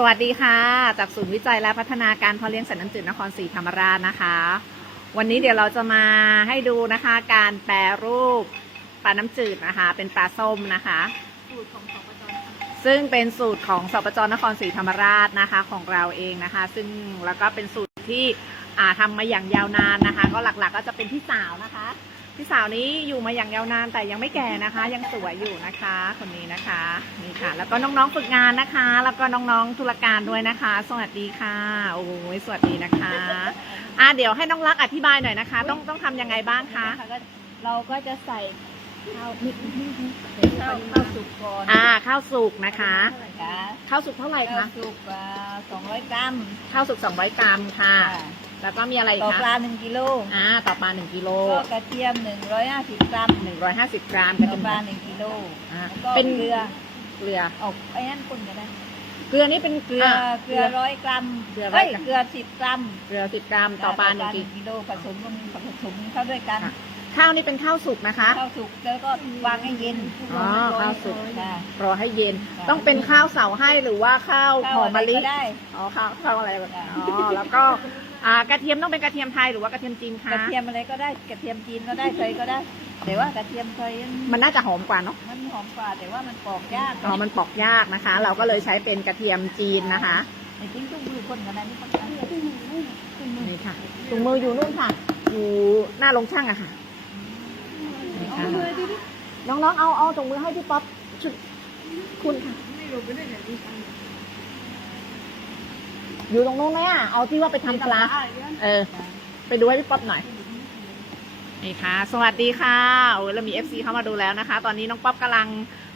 สวัสดีค่ะ จากศูนย์วิจัยและพัฒนาการเพาะเลี้ยงสัตว์น้ำจืดนครศรีธรรมราชนะคะ วันนี้เดี๋ยวเราจะมาให้ดูนะคะ การแปรรูปปลาน้ำจืดนะคะ เป็นปลาส้มนะคะ สูตรของสปจนะคะซึ่งเป็นสูตรของสปจนครศรีธรรมราชนะคะ ของเราเองนะคะ ซึ่งแล้วก็เป็นสูตรที่อ่าทำมาอย่างยาวนานนะคะ ก็หลักๆก็จะเป็นพี่สาวนะคะ พี่สาวนี้อยู่มาอย่างยาวนานแต่ยังไม่แก่นะคะ ยังสวยอยู่นะคะ คนนี้นะคะนี่ค่ะ แล้วก็น้องๆฝึกงานนะคะ แล้วก็น้องๆธุรการด้วยนะคะ สวัสดีค่ะโอ้ยสวัสดีนะคะอ่าเดี๋ยวให้น้องรักอธิบายหน่อยนะคะ ต้องต้องทำยังไงบ้างคะเราก็จะใส่ข้าวนิดนิดนิดข้าวข้าวสุกก่อนอ่าข้าวสุกนะคะข้าวสุกเท่าไหร่คะข้าวสุกสองร้อยกรัมข้าวสุก200กรัมค่ะ แล้วก็มีอะไรอีต่อกปคะลาหนึ่งกิโลอ่าต่อปลา1กิโลก็กระเทียมหนึ่งร้อยห้าสิบกรัม150กรัมกระต่อเทียมปลาหนึ่งกิโลอ่าแล้วก็เป็นเกลือเกลือออกไอ้นั่นคนก็ได้เกลือนี่เป็นเกลือเกลือร้อยกรัมเกลือร้อยเอ้ยกรัม เกลือสิบกรัมเกลือ10กรัมต่อปลา1กิกิโลผสมก็มีผสมเข้าด้วยกันค่ะข้าวนี่เป็นข้าวสุกนะคะ ข้าวสุกแล้วก็วางให้เย็นอ๋อข้าวสุก ค่ะ รอให้เย็น ค่ะ ต้องเป็นข้าวเสาให้หรือว่าข้าวหอมมะลิ ข้าวอะไรก็ได้ อ๋อข้าวข้าวอะไรแบบค่ะอ๋อ แล้วก็ อ่ากระเทียมต้องเป็นกระเทียมไทยหรือว่ากระเทียมจีนคะกระเทียมอะไรก็ได้กระเทียมจีนก็ได้เคยก็ได้ แต่ว่ากระเทียมเคยมันน่าจะหอมกว่าเนาะมันหอมกว่าแต่ว่ามันปอกยากอ๋อมันปอกยากนะคะ เราก็เลยใช้เป็นกระเทียมจีนนะคะในทิ้งทุกมือคนกันนะนี่ต้องการนี่ค่ะถุงมืออยู่นู่นค่ะ อยู่หน้าโรงช่างอะค่ะนี่ค่ะน้องๆเอาเอาถุงมือให้พี่ป๊อปชุดคุณค่ะ อยู่ตรงนู้นไหมอะเอาที่ว่าไปทำปลา เออ ไปดูให้พี่ป๊อปหน่อย นี่ค่ะ สวัสดีค่ะ โอ้ยเรามีเอฟซีเข้ามาดูแล้วนะคะ ตอนนี้น้องป๊อปกำลัง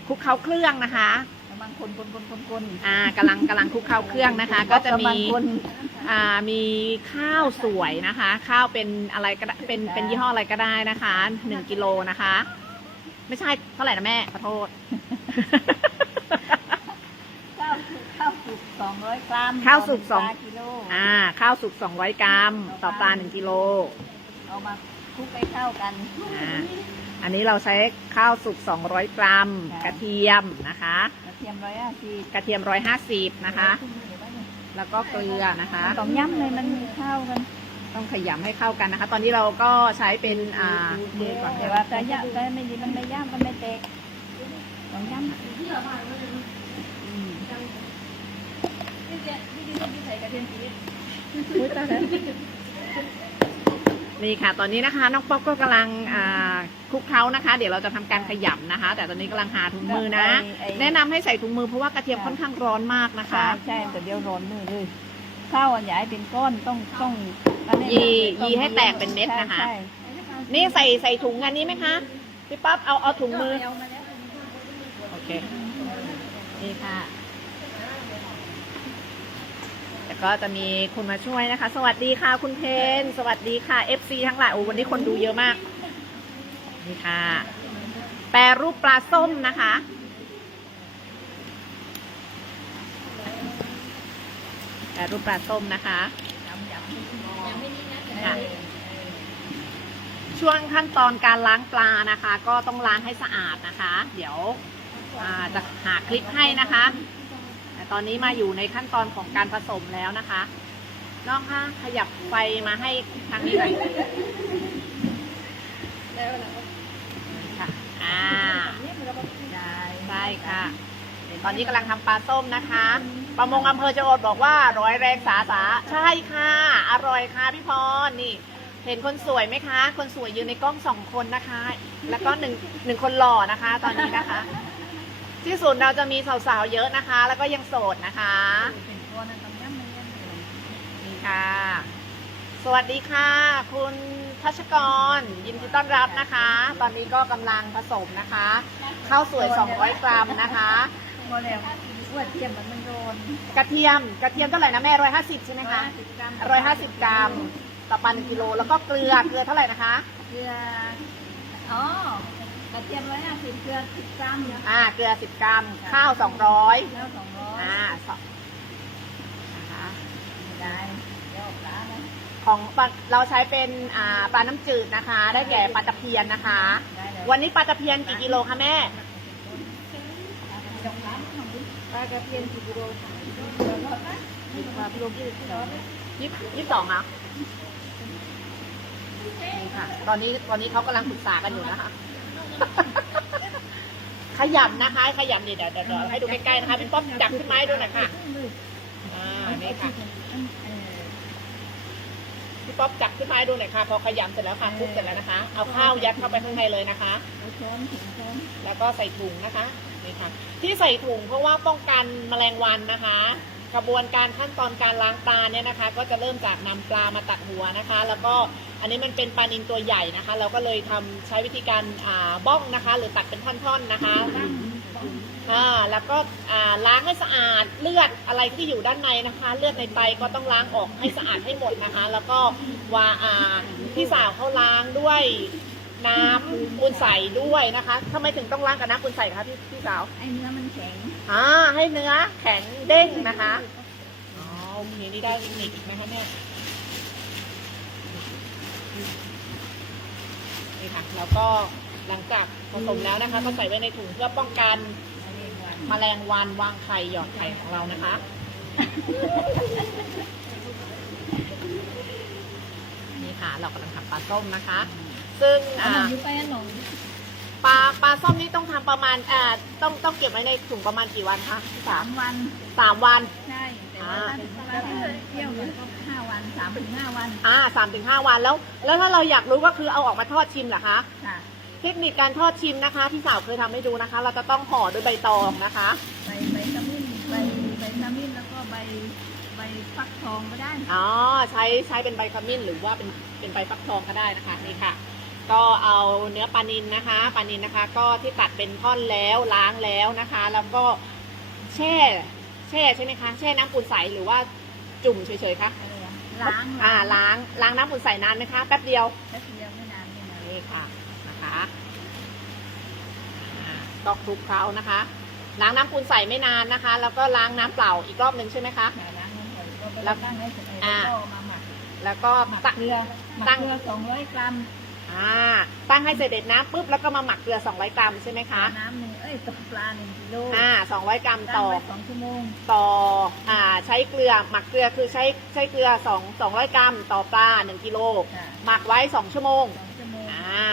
คลุกเคล้าเครื่องนะคะ กำลังคนคนคนคนคนอ่ากำลังกำลังคลุกเคล้าเครื่องนะคะ ก็จะมีกำลังคนอ่า มีข้าวสวยนะคะ ข้าวเป็นอะไรก็ได้เป็นเป็นยี่ห้ออะไรก็ได้นะคะหนึ่งกิโลนะคะ ไม่ใช่เท่าไหร่นะแม่ขอโทษ ข้าวสุกข้าว สุกสองร้อยกรัมข้าวสุกสองต่หนึ่ปลากิโลอ่า ข้าวสุก 200 กรัม ต่อปลา 1กิโลเอามาคลุกให้เข้ากัน อ่าอันนี้เราใช้ข้าวสุก 200 กรัม ค่ะ กระเทียมนะคะ กระเทียมร้อยห้าสิบกระเทียม 150 นะคะ แล้วก็เกลือนะคะต้องย้ำเลยมันมีข้าวกันต้องขยำให้เข้ากันนะคะ ตอนนี้เราก็ใช้เป็นอ่ามือก่อนแต่ว่าถ้าย่ำถ้าไม่ดีมันไม่ย่ำมันไม่แตกต้องย้ำ อืม อุ๊ยตายแล้ว นี่ค่ะ ตอนนี้นะคะน้องป๊อกก็กำลังอ่าคลุกเคล้านะคะ เดี๋ยวเราจะทำการขยำนะคะ แต่ตอนนี้กำลังหาถุงมือนะ แนะนำให้ใส่ถุงมือเพราะว่ากระเทียมค่อนข้างร้อนมากนะคะ ใช่ใช่แต่เดี๋ยวร้อนมือเลยข้าวอันใหญ่เป็นก้อนต้องต้องอันนี้ยีต้องยีให้แตกเป็นเม็ดนะคะใช่นี่ใส่ใส่ถุงอันนี้ไหมคะพี่ป๊อปเอาเอาถุงมือโอเคนี่ค่ะแต่ ก็จะมีคนมาช่วยนะคะ สวัสดีค่ะคุณเพนสวัสดีค่ะ FC ทั้งหลายโอ้วันนี้คนดูเยอะมากนี่ค่ะ แปรรูปปลาส้มนะคะ แปรรูปปลาส้มนะคะค่ะช่วงขั้นตอนการล้างปลานะคะ ก็ต้องล้างให้สะอาดนะคะ เดี๋ยวจะหาคลิปให้นะคะ ตอนนี้มาอยู่ในขั้นตอนของการผสมแล้วนะคะ น้องคะขยับไฟมาให้ทางนี้หน่อยค่ะอ่าใช่ค่ะตอนนี้กำลังทำปลาส้มนะคะ ประมงอำเภอจะโอดบอกว่าร้อยแรงสาสาใช่ค่ะ อร่อยค่ะพี่พรนี่เห็นคนสวยไหมคะ คนสวยยืนในกล้องสองคนนะคะ แล้วก็หนึ่งหนึ่งคนหล่อนะคะ ตอนนี้นะคะ ที่ศูนย์เราจะมีสาวๆเยอะนะคะ แล้วก็ยังโสดนะคะเป็นก้อนนะต้องย้ำเลยย้ำเลยนี่ค่ะ สวัสดีค่ะ คุณทัชกร ยินดีต้อนรับนะคะ ตอนนี้ก็กำลังผสมนะคะข้าวสวย 200 กรัมนะคะพอแล้วว่าเทียมมันมันโดนกระเทียมกระเทียมเท่าไหร่นะแม่ร้อยห้าสิบใช่ไหมคะกรัมร้อยห้าสิบกรัมต่อปันกิโลแล้วก็เกลือเกลือเท่าไหร่นะคะ เกลืออ๋อ กระเทียมร้อยห้าสิบเกลือสิบกรัมนะอ่าเกลือสิบกรัม ข้าวสองร้อยแล้วสองร้อยอ่าสองนะคะได้เดี๋ยวออกร้านนะของปลาเราใช้เป็นอ่าปลาน้ำจืดนะคะ ได้แก่ปลาตะเพียนนะคะ ได้เลยวันนี้ปลาตะเพียนกี่กิโลคะแม่จงร้านของดิฮปลากระเทียมกี่กิโลค่ะเดี๋ยวรอดนะปลากิโลกี่กิโลนะยี่ยี่สองอะนี่ค่ะ ตอนนี้ตอนนี้เขากำลังปรึกษากันอยู่นะคะ ขยำนะคะ ขยำนี่เดี๋ยวเดี๋ยวเดี๋ยวให้ดูใกล้ๆนะคะพี่ป๊อปจับขึ้นไม้ดูหน่อยค่ะอ่านี่ค่ะพี่ป๊อปจับขึ้นไม้ดูหน่อยค่ะ พอขยำเสร็จแล้วค่ะคลุกเสร็จแล้วนะคะ เอาข้าวยัดเข้าไปข้างในเลยนะคะ แล้วก็ใส่ถุงนะคะนี่ค่ะ ที่ใส่ถุงเพราะว่าป้องกันแมลงวันนะคะ กระบวนการขั้นตอนการล้างปลาเนี่ยนะคะ ก็จะเริ่มจากนำปลามาตัดหัวนะคะ แล้วก็อันนี้มันเป็นปลานิลตัวใหญ่นะคะ เราก็เลยทำใช้วิธีการอ่าบ้องนะคะ หรือตัดเป็นท่อนๆนะคะอ่าแล้วก็อ่าล้างให้สะอาดเลือดอะไรที่อยู่ด้านในนะคะ เลือดในไตก็ต้องล้างออกให้สะอาดให้หมดนะคะ แล้วก็ว่าอ่าพี่สาวเขาล้างด้วย น้ำปูนใสด้วยนะคะทำไมถึงต้องล้างกับน้ำปูนใสคะพี่พี่สาว ไอ้เนื้อมันแข็งอ่าให้เนื้อแข็งเด้งนะคะอ๋อโอเคนี่ได้เทคนิคไหมคะเนี่ยนี่ค่ะแล้วก็หลังจากผสมแล้วนะคะ ก็ใส่ไว้ในถุงเพื่อป้องกันแมลงวันวางไข่หยอดไข่ของเรานะคะนี่ค่ะ เรากำลังทำปลาส้มนะคะ ซึ่งอ่าอ่าอยู่ไปอันหนองปลาปลาส้มนี่ต้องทำประมาณอ่าต้องต้องเก็บไว้ในถุงประมาณกี่วันคะพี่สาสามมวันสามวัน ใช่ แต่ว่าถ้าถ้าเที่ยวมันก็ห้าวันสามถึงห้าวันอ่าสามถึงห้าวันแล้ว แล้วถ้าเราอยากรู้ก็คือเอาออกมาทอดชิมเหรอคะ ค่ะเทคนิคการทอดชิมนะคะ พี่สาวเคยทำให้ดูนะคะ เราจะต้องห่อด้วยใบตองนะคะ ใบใบขมิ้นใบใบขมิ้นแล้วก็ใบใบฟักทองก็ได้ อ๋อใช้ใช้เป็นใบขมิ้นหรือว่าเป็นเป็นใบฟักทองก็ได้นะคะนี่ค่ะ ก็เอาเนื้อปลานินนะคะปลานินนะคะ ก็ที่ตัดเป็นท่อนแล้วล้างแล้วนะคะ แล้วก็แช่แช่ใช่ไหมคะ แช่น้ำปูนใสหรือว่าจุ่มเฉยๆคะเออล้างอ่าล้างล้างน้ำปูนใสนานไหมคะแป๊บเดียวแป๊บเดียวไม่นานไม่นานนี่ค่ะนะคะอ่าก็คลุกเคล้านะคะ ล้างน้ำปูนใสไม่นานนะคะ แล้วก็ล้างน้ำเปล่าอีกรอบหนึ่งใช่ไหมคะค่ะล้างน้ำก่อนก็ไปแล้วตั้งให้เสร็จอ่าแล้วก็มาหมักแล้วก็หมักตักเกลือหตั้มักงเกลือสองร้อยกรัม อ่าตั้งให้เสด็จน้ำปุ๊บแล้วก็มาหมักเกลือ 200 กรัมใช่ไหมคะน้ำหนึ่งเอ้ยตกปลาหนึ่งกิโลอ่า200 กรัมตั้งต่อไว้สองชั่วโมงต่ออ่าใช้เกลือหมักเกลือคือใช้ใช้เกลือ2 200 กรัม ต่อปลา1กิโลค่ะหมักไว้ 2 ชั่วโมงสองชั่วโมง อ่า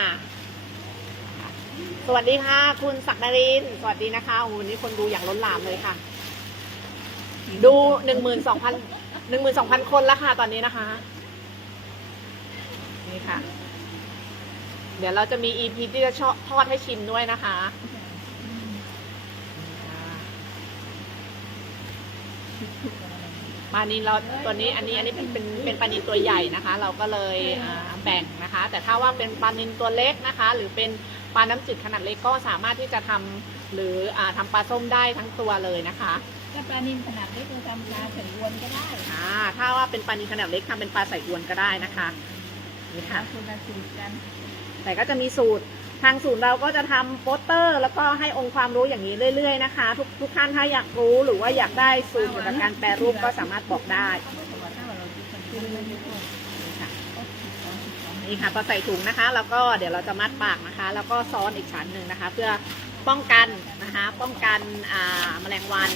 สวัสดีค่ะ คุณศักดารินสวัสดีนะคะโอ้โหวันนี้คนดูอย่างล้นหลามเลยค่ะ ดูหนึ่งหมื่นสองพันหนึ่งหมื่นสองพันคนแล้วค่ะตอนนี้นะคะ นี่ค่ะ เดี๋ยวเราจะมี EP ที่จะทอดให้ชิมด้วยนะคะ ปลานินเราตัวนี้อันนี้อันนี้เป็นเป็นเป็นปลานินตัวใหญ่นะคะ เราก็เลยอ่าแบ่งนะคะ แต่ถ้าว่าเป็นปลานินตัวเล็กนะคะ หรือเป็นปลาน้ำจืดขนาดเล็กก็สามารถที่จะทำหรืออ่าทำปลาส้มได้ทั้งตัวเลยนะคะถ้าปลานิลขนาดเล็กเราทำปลาใส่อวนก็ได้อ่าถ้าว่าเป็นปลานิลขนาดเล็กทำเป็นปลาใส่อวนก็ได้นะคะนี่ค่ะค่ะคนละสูตรกัน แต่ก็จะมีสูตรทางศูนย์เราก็จะทำโปสเตอร์ แล้วก็ให้องค์ความรู้อย่างนี้เรื่อย ๆ นะคะ ทุกทุกท่านถ้าอยากรู้หรือว่าอยากได้สูตรเกี่ยวกับการแปรรูปก็สามารถบอกได้แต่ว่าถ้าเราจะทำเป็นมันจะพวกนี่ค่ะก็สิบสองสิบสองนี่ค่ะพอใส่ถุงนะคะ แล้วก็เดี๋ยวเราจะมัดปากนะคะ แล้วก็ซ้อนอีกชั้นหนึ่งนะคะ เพื่อป้องกันนะคะ ป้องกันอ่าแมลงวัน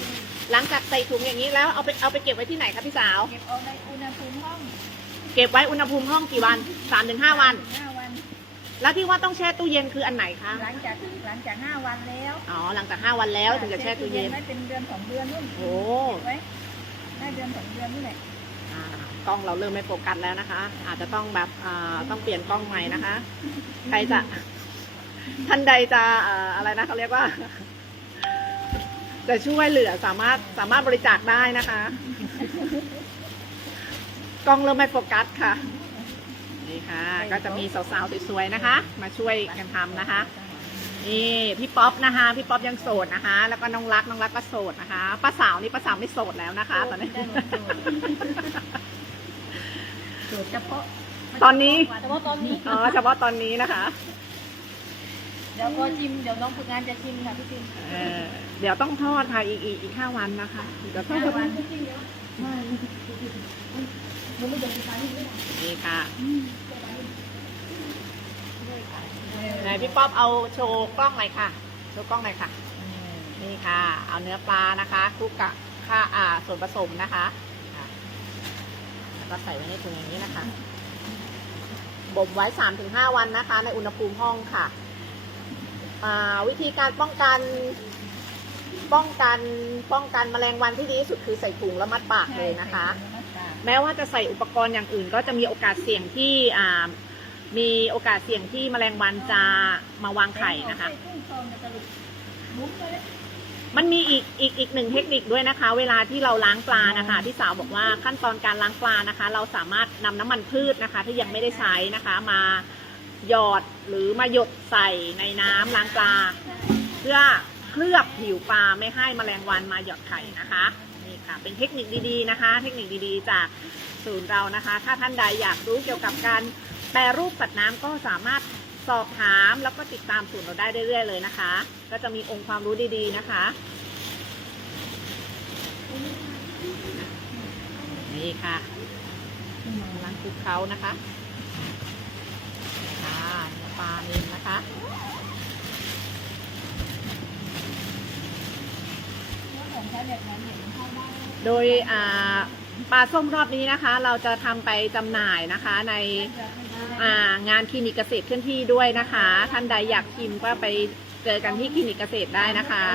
หลังจากใส่ถุงอย่างนี้แล้วเอาไปเอาไปเก็บไว้ที่ไหนคะพี่สาว เก็บเอาในอุณหภูมิห้อง เก็บไว้อุณหภูมิห้องกี่วันสามถึงห้าวันห้าวัน แล้วที่ว่าต้องแช่ตู้เย็นคืออันไหนคะ หลังจากหลังจากห้าวันแล้วอ๋อ หลังจากห้าวันแล้วถึงจะแช่ตู้เย็น ไว้เป็นเดือนสองเดือนนู่นโอ้เก็บไว้ได้เดือนสองเดือนนี่แหละอ่ากล้องเราเริ่มไม่โฟกัสแล้วนะคะ อาจจะต้องแบบอ่าต้องเปลี่ยนกล้องใหม่นะคะ ใครจะ ท่านใดจะเอ่ออะไรนะเขาเรียกว่า จะช่วยเหลือสามารถสามารถบริจาคได้นะคะ กล้องเริ่มไม่โฟกัสค่ะนี่ค่ะ ก็จะมีสาวๆสวยๆนะคะ มาช่วยกันทำนะคะนี่พี่ป๊อปนะคะ พี่ป๊อปยังโสดนะคะ แล้วก็น้องรักน้องรักก็โสดนะคะป้าสาวนี่ป้าสาวไม่โสดแล้วนะคะ ตอนนี้สูตรเฉพาะตอนนี้เฉพาะตอนนี้อ๋อเฉพาะตอนนี้นะคะ เดี๋ยวก็ชิมเดี๋ยวน้องฝึกงานจะชิมค่ะพี่ชิมเออเดี๋ยวต้องทอดค่ะอีกอีกอีกห้าวันนะคะเดี๋ยวทอห้าดวันนี่ค่ะ ไหนพี่ป๊อปเอาโชว์กล้องหน่อยค่ะ โชว์กล้องหน่อยค่ะ นี่ค่ะ เอาเนื้อปลานะคะคลุกกับข้าอ่าส่วนผสมนะคะค่ะแล้วก็ใส่ไว้ในถุงอย่างนี้นะคะ บ่มไว้3-5วันนะคะ ในอุณหภูมิห้องค่ะอ่าวิธีการป้องกัน ป้องกัน ป้องกันแมลงวันที่ดีที่สุดคือใส่ถุงแล้วมัดปากเลยนะคะ แม้ว่าจะใส่อุปกรณ์อย่างอื่น ก็จะมีโอกาสเสี่ยงที่อ่า มีโอกาสเสี่ยงที่แมลงวันจะมาวางไข่นะคะ มันมีอีกอีกอีกหนึ่งเทคนิคด้วยนะคะ เวลาที่เราล้างปลานะคะพี่สาวบอกว่าขั้นตอนการล้างปลานะคะ เราสามารถนำน้ำมันพืชนะคะ ที่ยังไม่ได้ใช้นะคะมาหยอดหรือมาหยดใส่ในน้ำล้างปลา เพื่อเคลือบผิวปลาไม่ให้แมลงวันมาหยอดไข่นะคะนี่ค่ะเป็นเทคนิคดีๆนะคะ เทคนิคดีๆ จากศูนย์เรานะคะ ถ้าท่านใดอยากรู้เกี่ยวกับการ แปรรูปสัตว์น้ำก็สามารถสอบถามแล้วก็ติดตามศูนย์เราได้เรื่อยๆเลยนะคะ ก็จะมีองค์ความรู้ดีๆนะคะนี่ค่ะล้างคลุกเขานะคะค่ะเนื้อปลาเองนะคะโดยปลาส้มรอบนี้นะคะ เราจะทำไปจำหน่ายนะคะใน งานคลินิกเกษตรเคลื่อนที่ด้วยนะคะ ท่านใดอยากชิมก็ไปเจอกันที่คลินิกเกษตรได้นะคะ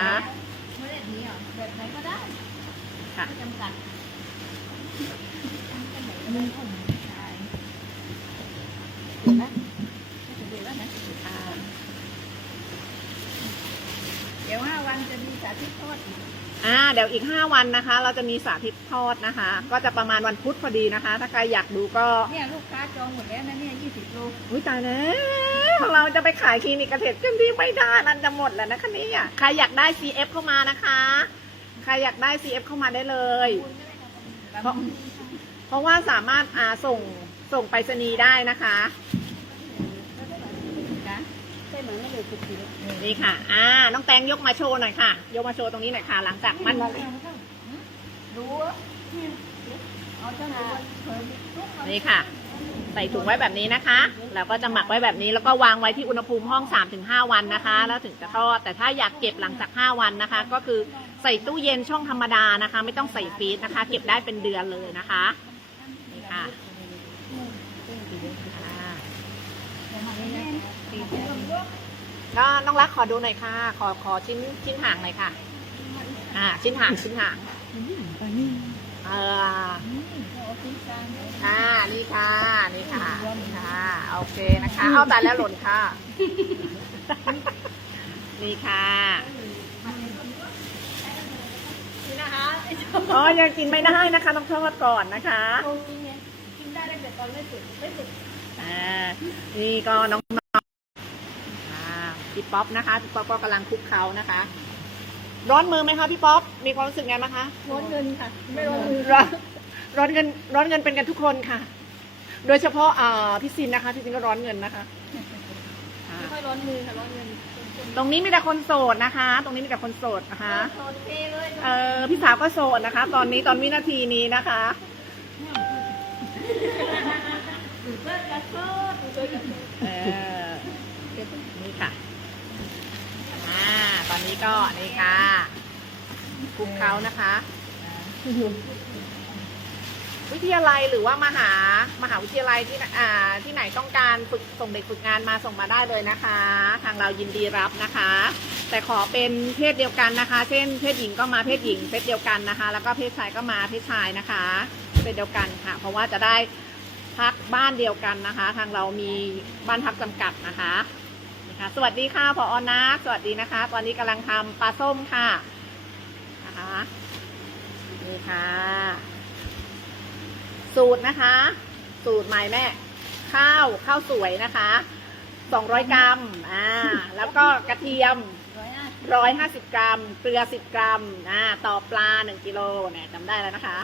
ไม่ได้นี้หรอแบบไหนก็ได้ค่ะไม่จำกัดมึงคงขายเห็นไหมจะดูแล้วนะค่ะเดี๋ยวห้าวันจะมีสาธิตทอด อีกอ่าเดี๋ยวอีก 5 วันนะคะ เราจะมีสาธิตทอดนะคะ ก็จะประมาณวันพุธพอดีนะคะ ถ้าใครอยากดูก็เนี่ยลูกค้าจองหมดแล้วนะเนี่ยยี่สิบโลอุ้ยตายแล้วเราจะไปขายคลินิกเกษตรเคลื่อนที่ไม่ได้มันจะหมดแล้วนะคะเนี่ยใครอยากได้ CF เข้ามานะคะ ใครอยากได้ CF เข้ามาได้เลย เพราะเพราะว่าสามารถอ่าส่งส่งไปรษณีย์ได้นะคะนะใช่ไหมไม่เลยสิบกิโล นี่ค่ะ อ่า น้องแตงยกมาโชว์หน่อยค่ะ ยกมาโชว์ตรงนี้หน่อยค่ะ หลังจากมันดูเอาเท่าไหร่เพิ่มทุกคนนี่ค่ะ ใส่ถุงไว้แบบนี้นะคะ แล้วก็จะหมักไว้แบบนี้แล้วก็วางไว้ที่อุณหภูมิห้อง 3-5 วันนะคะ แล้วถึงจะทอด แต่ถ้าอยากเก็บหลังจาก 5 วันนะคะ ก็คือใส่ตู้เย็นช่องธรรมดานะคะ ไม่ต้องใส่ฟรีซนะคะ เก็บได้เป็นเดือนเลยนะคะ นี่ค่ะอ่า สี่สิบโล ก็น้องรักขอดูหน่อยค่ะ ขอขอชิ้นชิ้นห่างหน่อยค่ะ อ่า ชิ้นห่างชิ้นห่างเออเอาชิ้นกลางเลยอ่า นี่ค่ะ นี่ค่ะค่ะ โอเคนะคะ เอาแต่แล้วหล่นค่ะ นี่ค่ะนี่นะคะอ๋อ ยังกินไม่ได้นะคะ ต้องทอดก่อนนะคะโตจริงไงกินได้ตั้งแต่ตอนไม่สุกไม่สุกอ่า นี่ก็น้องๆอ่า พี่ป๊อปนะคะพี่ป๊อปก็กำลังคลุกเขานะคะ ร้อนมือไหมคะพี่ป๊อปมีความรู้สึกไงบ้างคะร้อนเงินค่ะ ไม่ร้อนมือร้อนร้อนเงินร้อนเงินเป็นกันทุกคนค่ะ โดยเฉพาะอ่าพี่ซินนะคะพี่ซินก็ร้อนเงินนะคะอ่าไม่ค่อยร้อนมือค่ะร้อนเงินตรงนี้มีแต่คนโสดนะคะ ตรงนี้มีแต่คนโสดนะคะโทษเทเลยเออพี่สาวก็โสดนะคะ ตอนนี้ตอนวินาทีนี้นะคะดูเพื่อนกันโทษดูเพื่อนกันโทษ เออนี่ค่ะอ่าต อนนี้ก็นี่ค่ะคลุกเขานะคะ วิทยาลัยหรือว่ามหามหาวิทยาลัยที่อ่าที่ไหนต้องการฝึกส่งเด็กฝึกงานมาส่งมาได้เลยนะคะ ทางเรายินดีรับนะคะ แต่ขอเป็นเพศเดียวกันนะคะ เช่น เพศหญิงก็มาเพศหญิงเพศเดียวกันนะคะ แล้วก็เพศชายก็มาเพศชายนะคะเพศเดียวกันค่ะ เพราะว่าจะได้พักบ้านเดียวกันนะคะ ทางเรามีบ้านพักจำกัดนะคะ ค่ะสวัสดีค่ะพออนักสวัสดีนะคะ ตอนนี้กำลังทำปลาส้มค่ะนะคะนี่ค่ะ สูตรนะคะ สูตรใหม่แม่ข้าวข้าวสวยนะคะ200กรัมอ่าแล้วก็กระเทียมร้อยห้าสิบ150กรัม เกลือ10กรัมอ่าต่อปลา1กิโลเนี่ยจำได้แล้วนะคะ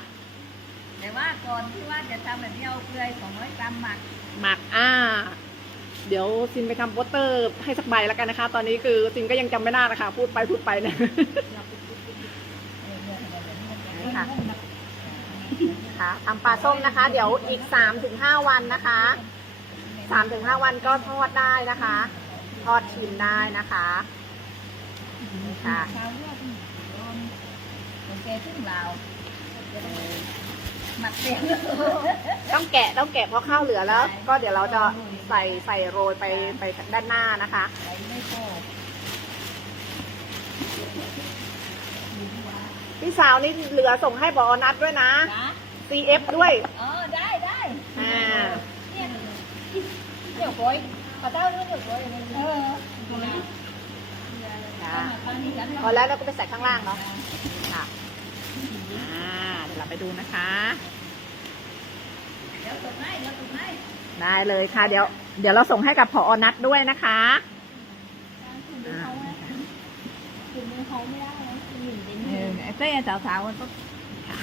แต่ว่าก่อนที่ว่าจะทำแบบนี้เอาเกลือสองร้อยกรัมหมักหมักอ่า เดี๋ยวซินไปทำโปสเตอร์ให้สักใบแล้วกันนะคะ ตอนนี้คือซินก็ยังจำไม่ได้นะคะ พูดไปพูดไปเนะค่ะค่ะทำปลาส้มนะคะ เดี๋ยวอีก3-5วันนะคะ3-5วันก็ทอดได้นะคะ ทอดชิมได้นะคะนี่ค่ะชาวเลือดแกขึ้นลา หมักเสียงต้องแกะต้องแกะเพราะข้าวเหลือแล้ว ก็เดี๋ยวเราจะใส่ใส่โรยไปไปด้านหน้านะคะไหลไม่พอพี่สาวนี่เหลือส่งให้บอนัดด้วยนะ นะ CF ด้วยอ๋อได้ได้อ่า เนี่ยเดี๋ยวก้อยขอเต้าด้วยเดี๋ยวก้อยเออค่ะพอแล้วเราก็ไปใส่ข้างล่างเนาะค่ะอ่า เดี๋ยวเราไปดูนะคะ เดี๋ยวตกให้เดี๋ยวตกให้ได้เลยค่ะ เดี๋ยว เดี๋ยวเราส่งให้กับพอนัดด้วยนะคะคุณดูเขาไหมคุณดูเขาไม่ได้นะคุณหญิงเด่นเออไอ้เต้สาวๆมันต้องค่ะ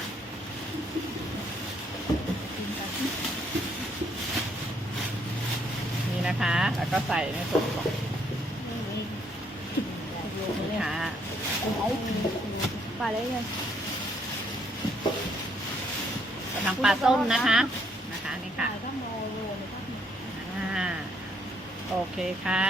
นี่นะคะ แล้วก็ใส่ในส่วนของนี่ค่ะปลาอะไรเงี้ยกำลัง ปลาส้มนะคะนะคะนี่ค่ะก็โมโรเลยก็อ่าโอเคค่ะ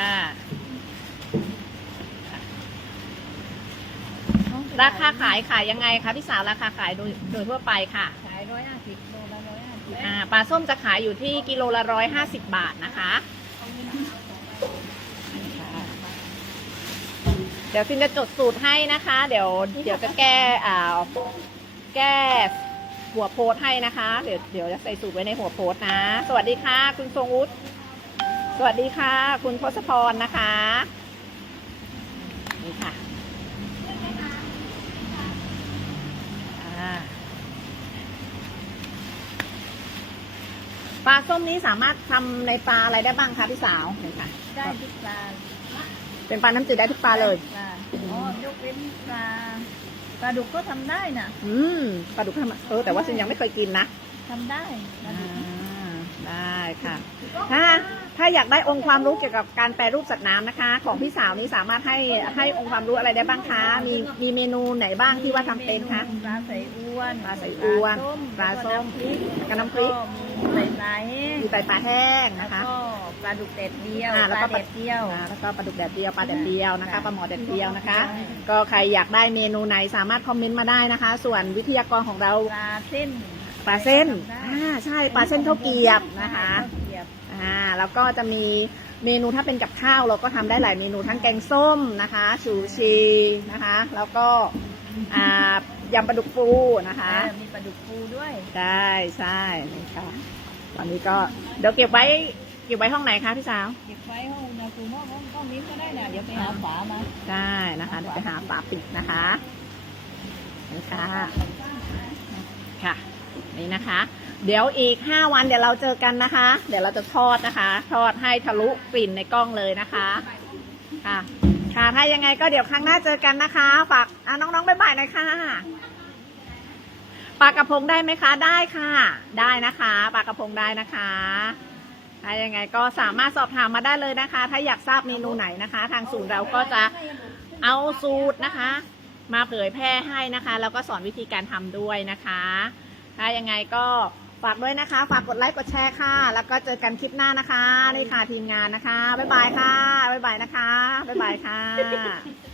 ราคาขายขายยังไงคะพี่สาวราคาขายโดยโดยทั่วไปค่ะ ขายร้อยห้าสิบโลละร้อยห้าสิบอ่าปลาส้มจะขายอยู่ที่กิโลละร้อยห้าสิบบาทนะคะ เดี๋ยวซินจะจดสูตรให้นะคะ เดี๋ยวเดี๋ยวจะแก้อ่าแก้ หัวโพสต์ให้นะคะ เดี๋ยวเดี๋ยวจะใส่สูตรไว้ในหัวโพสต์นะ สวัสดีค่ะ คุณทรงวุฒิสวัสดีค่ะ คุณทศพรนะคะนี่ค่ะอ่าปลาส้มนี้สามารถทำในปลาอะไรได้บ้างคะพี่สาวนี่ค่ะได้ทุกปลาเป็นปลาน้ำจืดได้ทุกปลาเลยปลาอ๋อยกเว้นปลา ปลาดุกก็ทำได้น่ะ อืมปลาดุกทำเออแต่ว่าฉันยังไม่เคยกินนะทำได้ปลาอ่าดุกได้ค่ะ ถ้าถ้าอยากได้องค์ความรู้เกี่ยวกับการแปรรูปสัตว์น้ำนะคะ ของพี่สาวนี้สามารถให้ให้องค์ความรู้อะไรได้บ้างคะมีมีเมนูไหนบ้างที่ว่าทำเป็นคะ ปลาใส่อ้วนปลาใส่อ้วนปลาส้มปลาส้มกับน้ำพริก แล้วมีใส่ปลาแห้งมีไตปลาแห้งแล้วนะคะ ก็ ปลาดุกเด็ดเดียวอ่าปแล้วลาก็ปลาเด็ดเดียว อ่าแล้วก็ปลาดุกแดดเดียวปลาแดดเดียวนะคะปลาหมอแดดเดียวนะคะก็ใครอยากได้เมนูไหนสามารถคอมเมนต์มาได้นะคะ ส่วนวิทยากรของเราปลาเส้นปลาเส้นได้อ่าใช่ปลาเส้นข้าวเกรียบนะคะข้าวเกรียบอ่าแล้วก็จะมีเมนูถ้าเป็นกับข้าวเราก็ทำได้หลายเมนูทั้งแกงส้มนะคะชูชีนะคะ แล้วก็อ่ายำปลาดุกฟูนะคะ เออมีปลาดุกฟูด้วยใช่ใช่นี่ค่ะตอนนี้ก็เดี๋ยวเก็บไว้ เก็บไว้ห้องไหนคะพี่สาว เก็บไว้ห้องอุณหภูมิห้องห้องห้องนี้ก็ได้นะเดี๋ยวไปหาฝามาได้นะคะเดี๋ยวไปหาฝาปิดนะคะนี่ค่ะค่ะ นี่นะคะ เดี๋ยวอีก5วันเดี๋ยวเราเจอกันนะคะ เดี๋ยวเราจะทอดนะคะ ทอดให้ทะลุกลิ่นในกล้องเลยนะคะ ค่ะ ค่ะ ถ้ายังไงก็เดี๋ยวครั้งหน้าเจอกันนะคะ ฝากอะน้องๆบ๊ายบายหน่อยค่ะปลากระพงได้ไหมคะ ได้ค่ะ ได้นะคะ ปลากระพงได้นะคะ ถ้ายังไงก็สามารถสอบถามมาได้เลยนะคะ ถ้าอยากทราบเมนูไหนนะคะ ทางศูนย์เราก็จะเอาสูตรนะคะ มาเผยแพร่ให้นะคะ แล้วก็สอนวิธีการทำด้วยนะคะถ้ายังไงก็ฝากด้วยนะคะ ฝากกดไลค์กดแชร์ค่ะ แล้วก็เจอกันคลิปหน้านะคะนี่ค่ะทีมงานนะคะบ๊ายบายค่ะบ๊ายบายนะคะบ๊ายบายค่ะ